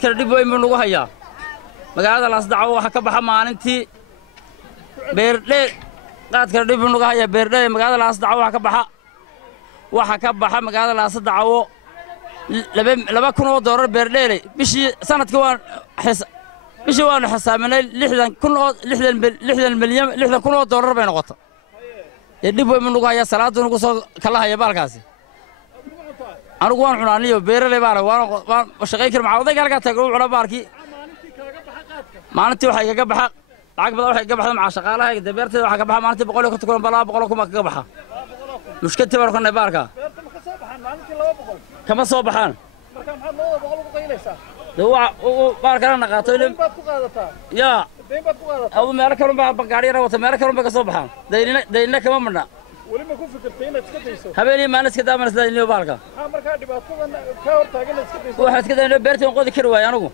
kala dib weyn buu nagu hayaa magaalada Laasdaco waxa ka baxa maalintii beerdhe qaad kala dib buu nagu hayaa beerdhe magaalada Laasdaco waxa ka baxa magaalada Laasdaco $2,000 beerdhe bishii sanadkii waan xisaaminay $60 milyan $60,000 bay noqotay dib weyn buu nagu hayaa salaadu nagu soo kala haya baalkaasi أنا قوان حنانية بيرلي بارك وأنا شقيك المعوضة قال قاتك روح على باركي ما أنتي وحي جبحة عقب وحي جبحة مع شغالة دبرت وحي جبحة ما أنتي بقولك تكون بلا بقولكم ما جبحة مشكلتي باركنا باركة كم صباحان هو بارك أنا قاتلهم يا أو ما ركبوا بقاريرة وتماركوا بقصبحان ديننا كمان منا ولما كنت فكرتين تسكتيسو هبلي ما نسكت ما نسدين لي باركا marka dhibaatadan ka hortaagan iskadayso waxa iska daynaa beerta aan qodi kari waay anigu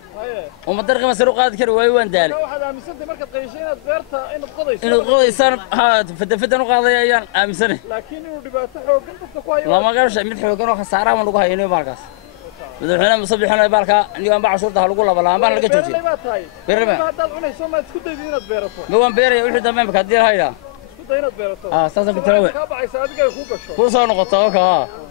oo madarqa ma soo qaadi kari waay waan daal waxa aaminsantahay marka qeysheynad beerta in qodaysan ha fadafadan u qaaday ayaan aaminsanay laakiin inuu dhibaato xoogan dadka ku hayo lama gaashay mid xoogan oo khasaara ma lagu hayo baalkaas madaxweynaha musabbixina baalka niyo baa cashuurta lagu labalaa baan laga joojiyay beerma hadaad cunayso ma isku dayday inaad beerato ma waan beeray wixii dambe ma ka diir hayda ساسا كنت راوي كوسا نقطة